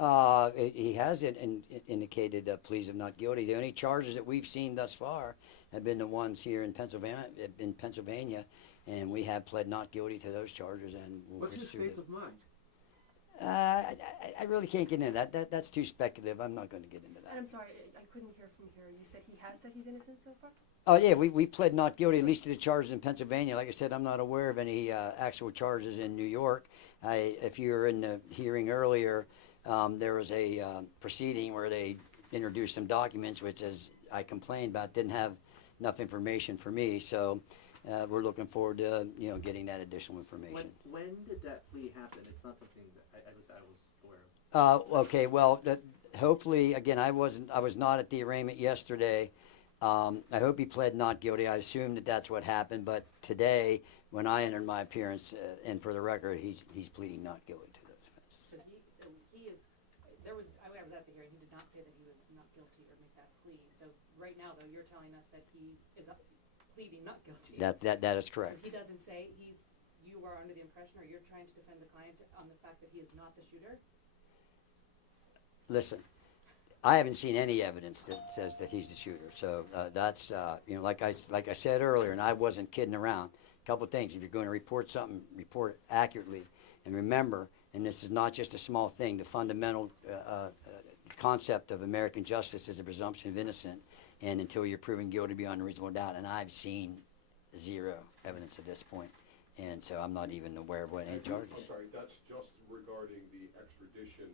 He has indicated pleas of not guilty. The only charges that we've seen thus far have been the ones here in Pennsylvania, and we have pled not guilty to those charges, and we'll What's his pursue state them. of mind? I really can't get into that. That's too speculative. I'm not going to get into that. I'm sorry, I couldn't hear from here. You said he has said he's innocent so far? Oh, yeah, we pled not guilty, at least to the charges in Pennsylvania. Like I said, I'm not aware of any actual charges in New York. If you were in the hearing earlier, there was a proceeding where they introduced some documents, which, as I complained about, didn't have enough information for me. So we're looking forward to getting that additional information. When did that plea happen? It's not something that I was aware of. Okay, well, hopefully, again, I was not at the arraignment yesterday. I hope he pled not guilty. I assume that that's what happened. But today, when I entered my appearance, and for the record, he's pleading not guilty to those offenses. So he is, I was at the hearing, he did not say that he was not guilty or make that plea. So right now, though, you're telling us that he is pleading not guilty. That is correct. So he doesn't say you are under the impression, or you're trying to defend the client on the fact that he is not the shooter? Listen, I haven't seen any evidence that says that he's the shooter. So that's like I said earlier, and I wasn't kidding around. A couple of things: if you're going to report something, report it accurately, and remember. And this is not just a small thing. The fundamental concept of American justice is a presumption of innocence, and until you're proven guilty beyond a reasonable doubt. And I've seen zero evidence at this point, and so I'm not even aware of what any charges. I'm sorry, that's just regarding the extradition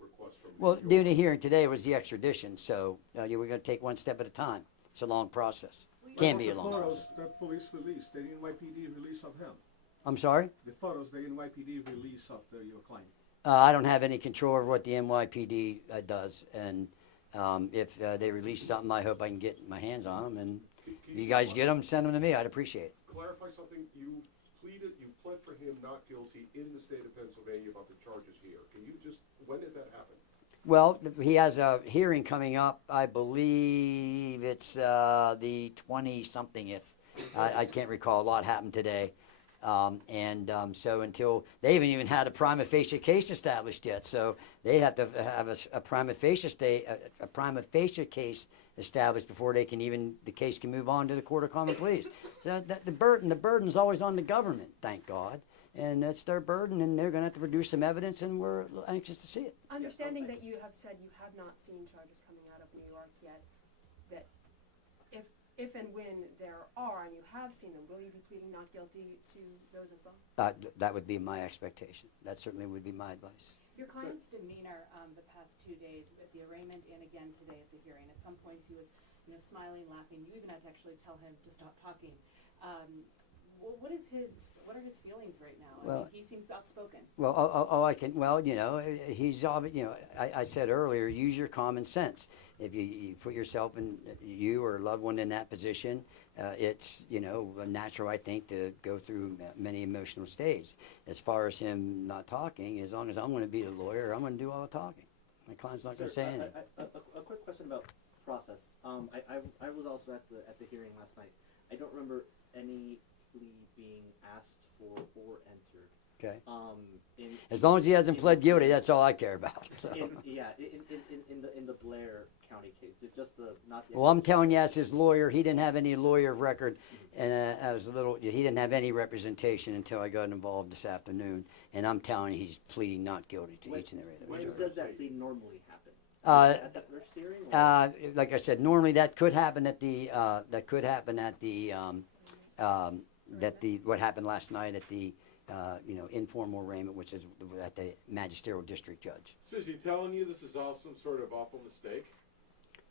request from. Well, doing the hearing today was the extradition, so we're going to take one step at a time. It's a long process. Can be a long process. The photos that police released, the NYPD release of him. I'm sorry? The photos, the NYPD release of your client. I don't have any control over what the NYPD does, and if they release something, I hope I can get my hands on them. And if you guys get them, send them to me. I'd appreciate it. Clarify something. You pled for him not guilty in the state of Pennsylvania about the charges here. Can you just, when did that happen? Well, he has a hearing coming up. I believe it's the 20-somethingth. I can't recall. A lot happened today. So until they haven't even had a prima facie case established yet, so they have to have a prima facie case established before they can the case can move on to the Court of Common Pleas. So the burden's always on the government, thank God, and that's their burden, and they're going to have to produce some evidence, and we're anxious to see it. Understanding that you have said you have not seen charges coming out of New York yet, that if and when there are, and you have seen them, will you be pleading not guilty to those as well? That would be my expectation. That certainly would be my advice. Your client's demeanor the past 2 days at the arraignment and again today at the hearing. At some points he was, smiling, laughing. You even had to actually tell him to stop talking. What are his feelings right now? Well, he seems outspoken. Well, he's I said earlier, use your common sense. If you put yourself you or a loved one in that position, it's, natural, I think, to go through many emotional states. As far as him not talking, as long as I'm going to be the lawyer, I'm going to do all the talking. My client's not going to say anything. A quick question about process. I was also at the hearing last night. I don't remember any plea being asked for or entered. Okay. As long as he hasn't pled guilty, that's all I care about. So. In the Blair County case, it's just not the. Well, I'm telling you, as his lawyer, he didn't have any lawyer of record, and he didn't have any representation until I got involved this afternoon. And I'm telling you, he's pleading not guilty to each and every of those When charges. does that plea normally happen? At that first hearing? Like I said, normally that could happen at what happened last night at the informal arraignment, which is at the magisterial district judge. So is he telling you this is all some sort of awful mistake?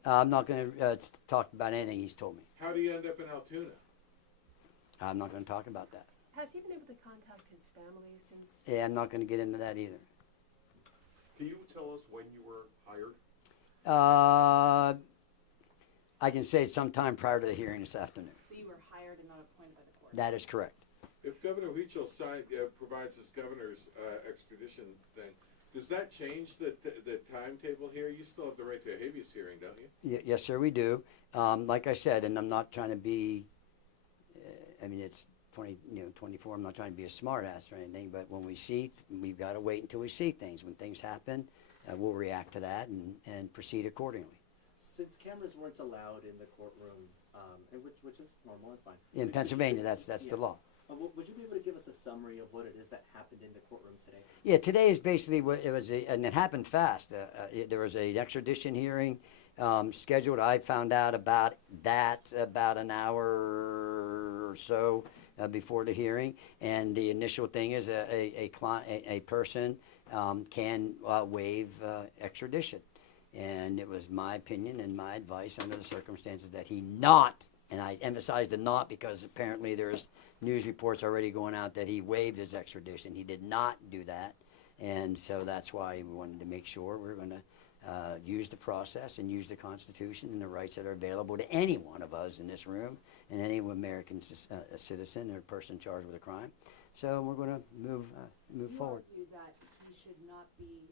I'm not going to talk about anything he's told me. How do you end up in Altoona? I'm not going to talk about that. Has he been able to contact his family since? Yeah, I'm not going to get into that either. Can you tell us when you were hired? I can say sometime prior to the hearing this afternoon. So you were hired and not appointed by the court? That is correct. If Governor Huichel provides this governor's extradition thing, does that change the timetable here? You still have the right to a habeas hearing, don't you? Yes, sir, we do. Like I said, and I'm not trying to be, it's 24. I'm not trying to be a smart ass or anything, but when we've got to wait until we see things. When things happen, we'll react to that and proceed accordingly. Since cameras weren't allowed in the courtroom, and which is normal and fine. In would- Pennsylvania, that's yeah. the law. Would you be able to give us a summary of what it is that happened in the courtroom today? Yeah, today is basically what it was, and it happened fast. There was an extradition hearing scheduled. I found out about that about an hour or so before the hearing, and the initial thing is a person can waive extradition. And it was my opinion and my advice under the circumstances that he not, and I emphasize the not because apparently there's news reports already going out that he waived his extradition. He did not do that. And so that's why we wanted to make sure we're going to use the process and use the Constitution and the rights that are available to any one of us in this room and any American citizen or person charged with a crime. So we're going to move forward. You argue that he should not be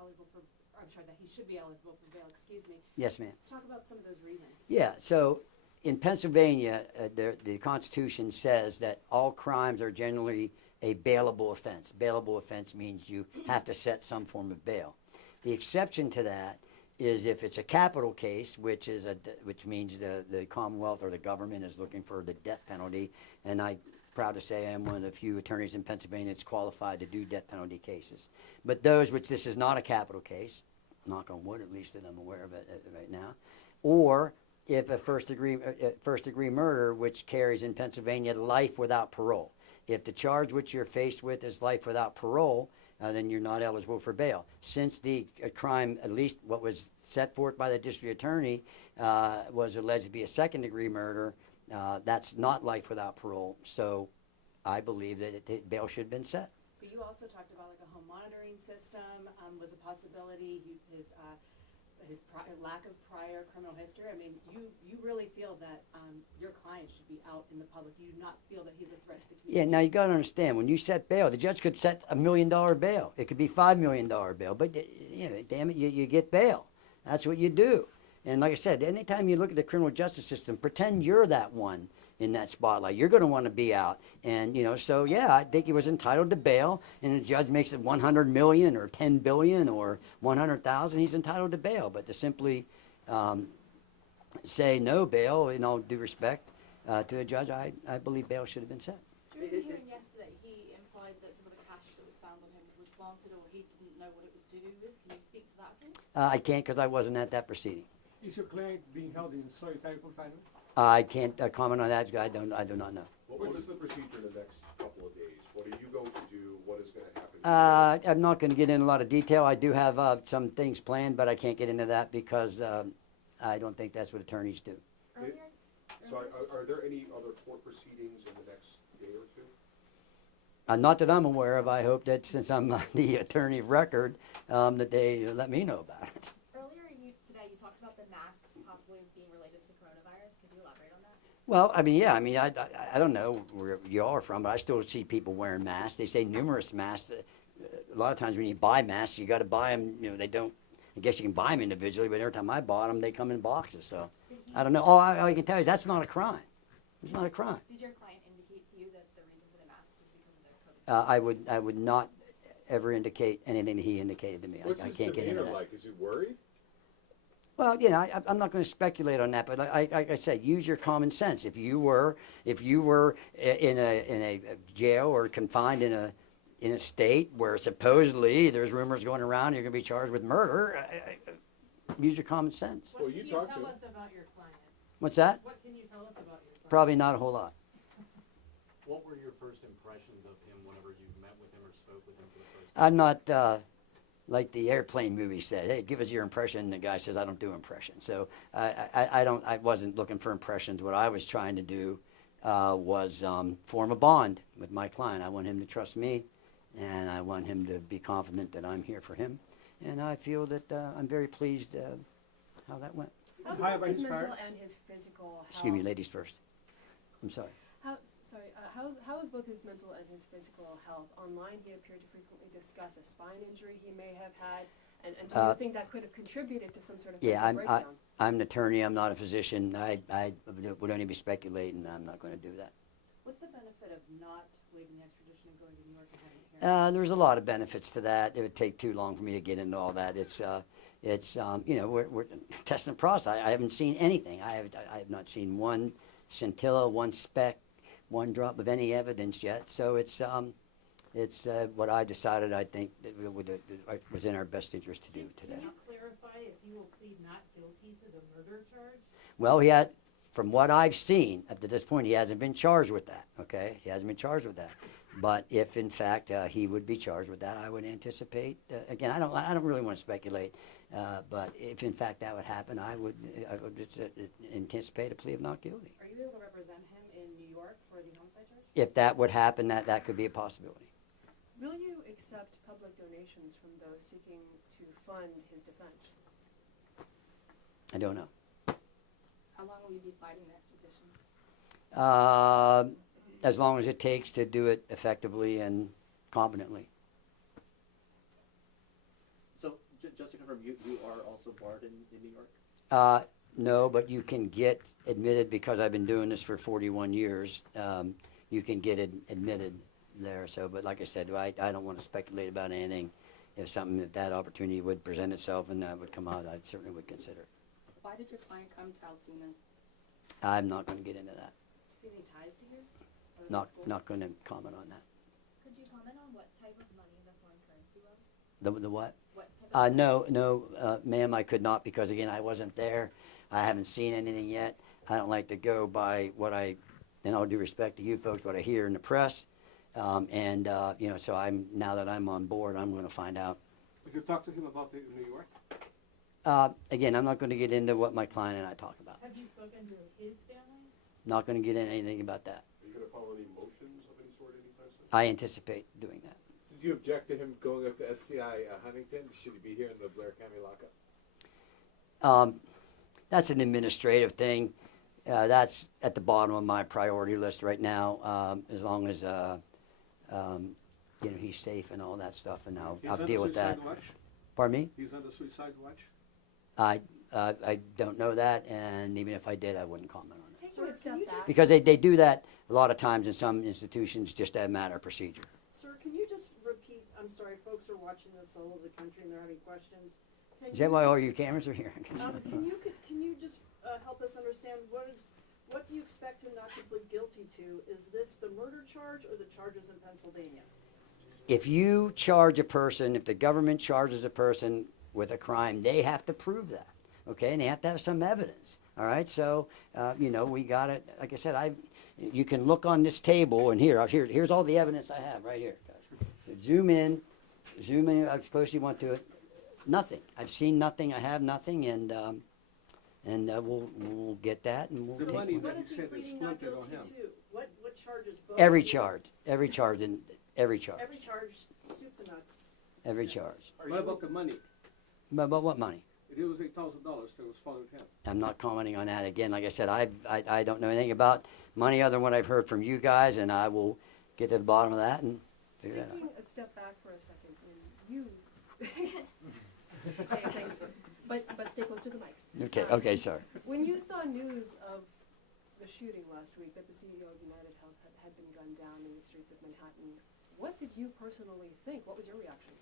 eligible for, I'm sorry, that he should be eligible for bail, excuse me. Yes, ma'am. Talk about some of those reasons. Yeah, so in Pennsylvania, the Constitution says that all crimes are generally a bailable offense. Bailable offense means you have to set some form of bail. The exception to that is if it's a capital case, which means the Commonwealth or the government is looking for the death penalty, and I'm proud to say I am one of the few attorneys in Pennsylvania that's qualified to do death penalty cases. But those which this is not a capital case, knock on wood at least that I'm aware of it right now, or if a first degree murder, which carries in Pennsylvania life without parole. If the charge which you're faced with is life without parole, then you're not eligible for bail. Since the crime, at least what was set forth by the district attorney, was alleged to be a second degree murder, that's not life without parole. So I believe that bail should have been set. But you also talked about like a home monitoring system was a possibility. His lack of prior criminal history. I mean, you really feel that your client should be out in the public. You do not feel that he's a threat to the community. Yeah, now you got to understand, when you set bail, the judge could set $1 million bail. It could be $5 million bail, but you know, damn it, you get bail. That's what you do. And like I said, anytime you look at the criminal justice system, pretend you're that one in that spotlight. You're going to want to be out. And, you know, so yeah, I think he was entitled to bail, and the judge makes it 100 million or 10 billion or 100,000, he's entitled to bail. But to simply say no bail, in all due respect to the judge, I believe bail should have been set. During the hearing yesterday, he implied that some of the cash that was found on him was planted or he didn't know what it was to do with. Can you speak to that at all? I can't because I wasn't at that proceeding. Is your client being held in solitary confinement? I can't comment on that. I do not know. What is the procedure in the next couple of days? What are you going to do? What is going to happen? I'm not going to get into a lot of detail. I do have some things planned, but I can't get into that because I don't think that's what attorneys do. Earlier, So are there any other court proceedings in the next day or two? Not that I'm aware of. I hope that since I'm the attorney of record, that they let me know about it. Earlier today, you talked about the masks possibly being related to coronavirus. Could you elaborate on that? Well, I mean, yeah, I mean, I don't know where you all are from, but I still see people wearing masks. They say numerous masks. A lot of times when you buy masks, you got to buy them, you know, they don't, I guess you can buy them individually, but every time I bought them, they come in boxes, so I don't know. All I can tell you is that's not a crime. It's not a crime. Did your client indicate to you that the reason for the masks was because of their COVID? I would not ever indicate anything that he indicated to me. What's I his can't get into demeanor that. like? Is he worried? Well, you know, I'm not going to speculate on that, but like I said, use your common sense. If you were in a jail or confined in a state where supposedly there's rumors going around you're going to be charged with murder, use your common sense. Well, What you can you talked tell to him. us about your client? What's that? What can you tell us about your client? Probably not a whole lot. What were your first impressions of him whenever you met with him or spoke with him for the first time? I'm not like the airplane movie said. Hey, give us your impression. And the guy says, I don't do impressions. So I wasn't looking for impressions. What I was trying to do was form a bond with my client. I want him to trust me, and I want him to be confident that I'm here for him. And I feel that I'm very pleased how that went. how's Hi, about his Vice Chair. mental and his physical health? Excuse me, ladies first. I'm sorry. How is both his mental and his physical health? Online, he appeared to frequently discuss a spine injury he may have had, and do you think that could have contributed to some sort of Yeah, mental breakdown? I'm an attorney. I'm not a physician. I would only be speculating. I'm not going to do that. What's the benefit of not waiving the extradition and going to New York and having a There's a lot of benefits to that. It would take too long for me to get into all that. We're testing the process. I haven't seen anything. I have not seen one scintilla, one speck, one drop of any evidence yet. So it's what I decided. I think that it was in our best interest to do today. Can you clarify if he will plead not guilty to the murder charge? Well, from what I've seen up to this point, he hasn't been charged with that. Okay, he hasn't been charged with that. But if in fact he would be charged with that, I would anticipate. Again, I don't really want to speculate. But if in fact that would happen, I would anticipate a plea of not guilty. Are you able to represent him in New York for the homicide charge? If that would happen, that could be a possibility. Will you accept public donations from those seeking to fund his defense? I don't know. How long will you be fighting the extradition? As long as it takes to do it effectively and competently. So, just to confirm, you are also barred in New York? No, but you can get admitted because I've been doing this for 41 years. You can get admitted there. So, but like I said, I don't want to speculate about anything. If that opportunity would present itself and that would come out, I certainly would consider it. Why did your client come to Altoona? I'm not going to get into that. Do you have any ties to here? Or the Not school? going to comment on that. Could you comment on what type of money the foreign currency was? The what? What type of No, ma'am, I could not because again, I wasn't there. I haven't seen anything yet. I don't like to go by in all due respect to you folks, what I hear in the press. So now that I'm on board, I'm going to find out. Did you talk to him about it in New York? Again, I'm not going to get into what my client and I talk about. Have you spoken to his family? Not going to get into anything about that. Are you gonna file any motions of any sort anytime soon? I anticipate doing that. Did you object to him going up to SCI Huntington? Should he be here in the Blair County lockup? That's an administrative thing. That's at the bottom of my priority list right now. As long as he's safe and all that stuff, and I'll deal with that. Watch? Pardon me? He's on the suicide watch? I don't know that, and even if I did, I wouldn't comment on it. Taking a step back. Because they do that a lot of times in some institutions, just a matter of procedure. Sir, can you just repeat, I'm sorry, folks are watching this all over the country and they're having questions. Is that why all your cameras are here? Can you just help us understand what do you expect him not to plead guilty to? Is this the murder charge or the charges in Pennsylvania? If the government charges a person with a crime, they have to prove that, okay? And they have to have some evidence, all right? So, we got it. Like I said, you can look on this table, and here's all the evidence I have right here, guys. Zoom in, I suppose you want to. Nothing. I've seen nothing. I have nothing, and we'll get that, and we'll The take money one. What that is he he said is pleading not planted on guilty him. to? What charges both? Every charge, every charge. Every charge, soup to nuts. Every charge. What about the money? But what money? It was $8,000 that was followed him. I'm not commenting on that. Again, like I said, I don't know anything about money other than what I've heard from you guys, and I will get to the bottom of that and figure that out. Taking a step back for a second, when you, thank you, but stay close to the mics. Okay, sorry. When you saw news of the shooting last week that the CEO of United Health had been gunned down in the streets of Manhattan, what did you personally think? What was your reaction?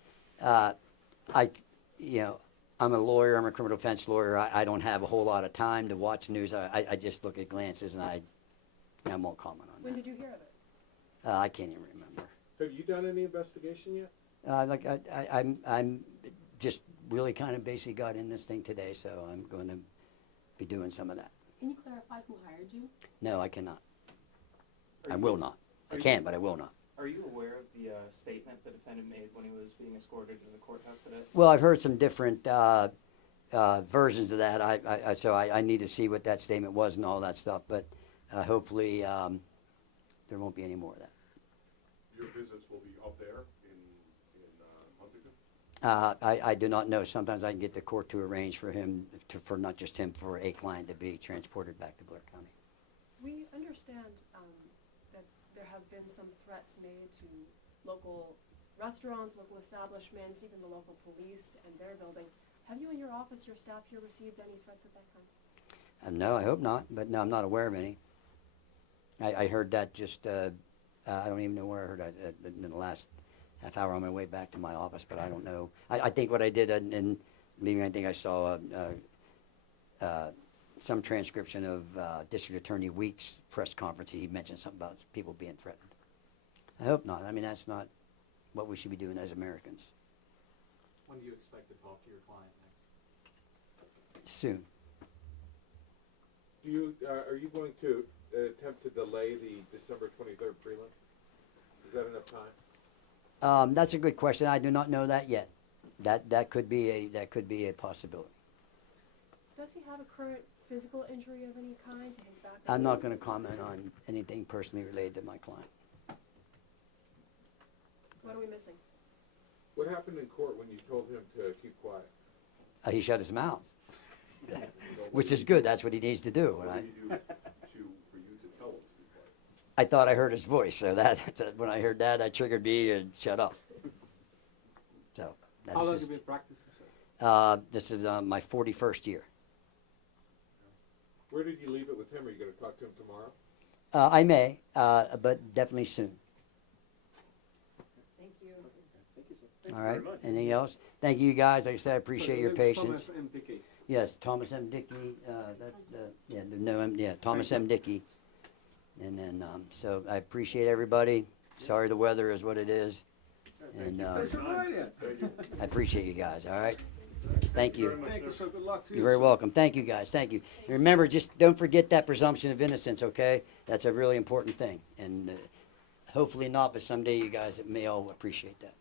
I'm a lawyer. I'm a criminal defense lawyer. I don't have a whole lot of time to watch news. I just look at glances, and I won't comment on When that. did you hear of it? I can't even remember. Have you done any investigation yet? I'm just really kind of basically got in this thing today, so I'm going to be doing some of that. Can you clarify who hired you? No, I cannot. I will not. I can, but I will not. Are you aware of the statement the defendant made when he was being escorted to the courthouse today? Well, I've heard some different versions of that. So I need to see what that statement was and all that stuff. But hopefully there won't be any more of that. Your visits will be up there in Huntington? I do not know. Sometimes I can get the court to arrange for him, for not just him, for a client to be transported back to Blair County. We understand that there have been some threats made to local restaurants, local establishments, even the local police and their building. Have you and your office, your staff here, received any threats of that kind? No, I hope not. But no, I'm not aware of any. I heard that just, I don't even know where I heard that in the last half hour on my way back to my office, but I don't know. I think what I did, and believe me, I think I saw some transcription of District Attorney Weeks' press conference. He mentioned something about people being threatened. I hope not. I mean, that's not what we should be doing as Americans. When do you expect to talk to your client next? Soon. Are you going to attempt to delay the December 23rd prelim? Is that enough time? That's a good question. I do not know that yet. That could be a possibility. Does he have a current physical injury of any kind to his back? or I'm not leg? going to comment on anything personally related to my client. What are we missing? What happened in court when you told him to keep quiet? He shut his mouth, which is good. That's what he needs to do. What And did he do for you to tell him to be quiet? I thought I heard his voice, so that when I heard that triggered me and shut up. So that's How long have just, you been practicing, sir? this is my 41st year. Where did you leave it with him? Are you going to talk to him tomorrow? I may, but definitely soon. Thank you. Thank you, sir. All right. Anything else? Thank you guys. Like I said, I appreciate your patience. Thomas M. Dickey. Yes, Thomas M. Dickey. Thomas M. Dickey. And then, so I appreciate everybody. Sorry the weather is what it is. And That's all right, yeah. I appreciate you guys. All right. Thank you. Thank you, sir. Good luck to you. You're very sir. welcome. Thank you guys. Thank you. And remember, just don't forget that presumption of innocence, okay? That's a really important thing. And hopefully not, but someday you guys may all appreciate that.